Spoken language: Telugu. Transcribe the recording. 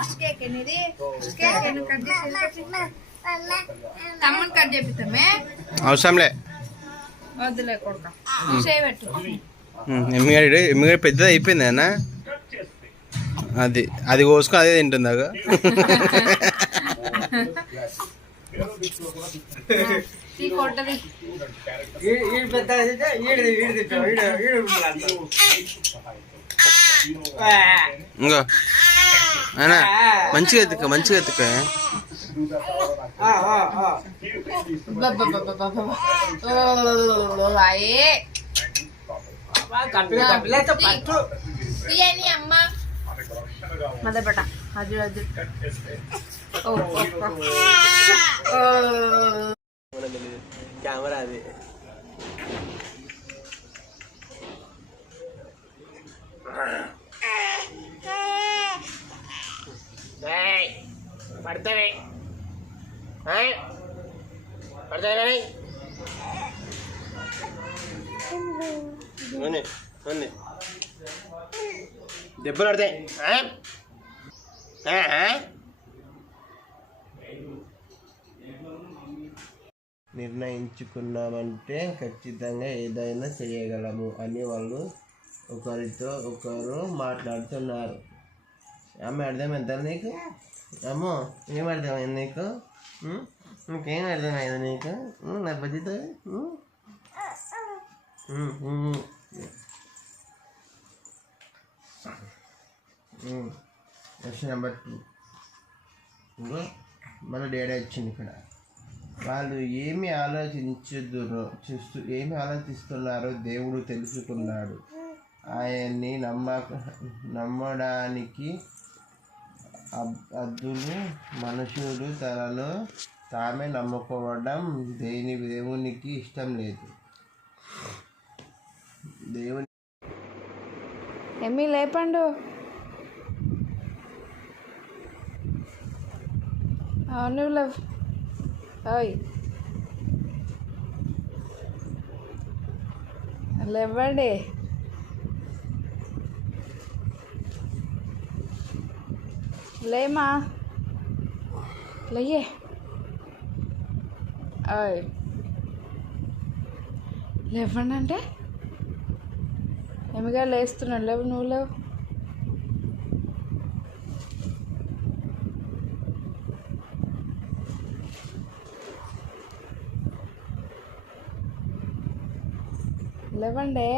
ఫస్ట్ కేక్ ఇది కేక్ కట్ చేసి తమ్మని కట్ చేపిస్తామే అవసరంలే వద్దులే కొడుక చేయబెట్టు ఎమ్మిగడ్డ పెద్దది అయిపోయింది అన్న అది అది కోసుకొని అదే తింటుందాగా కొట్టది ఇంకా అన్నా మంచిగా ఎత్తుక మంచిగా ఎత్తుక అమ్మ మదపట అది అది కెమెరా అది పడతావే పడతావే దెబ్బలు పడతాయి నిర్ణయించుకున్నామంటే ఖచ్చితంగా ఏదైనా చేయగలము అని వాళ్ళు ఒకరితో ఒకరు మాట్లాడుతున్నారు. అమ్మ అర్థమైందా నీకు? అమ్మో ఏం అర్థమైంది నీకు? ఇంకేం అర్థమైంది నీకు? నా బుద్ధితో క్వశ్చన్ నెంబర్ 2 మన డేటా ఇచ్చింది ఇక్కడ. వాళ్ళు ఏమి ఆలోచిస్తున్నారో దేవుడు తెలుసుకున్నాడు. ఆయన్ని నమ్మడానికి అద్దులు మనుషులు తనలో తామే నమ్ముకోవడం దేవునికి ఇష్టం లేదు. దేవుని ఎమ్మి లేపండు నువ్వు లేవు ఓయ్ లేవండి లేమా లేయే ఓయ్ లేవండి అంటే ఏమిగా లేస్తున్నాడు లేవు నువ్వు లేవు లేవండి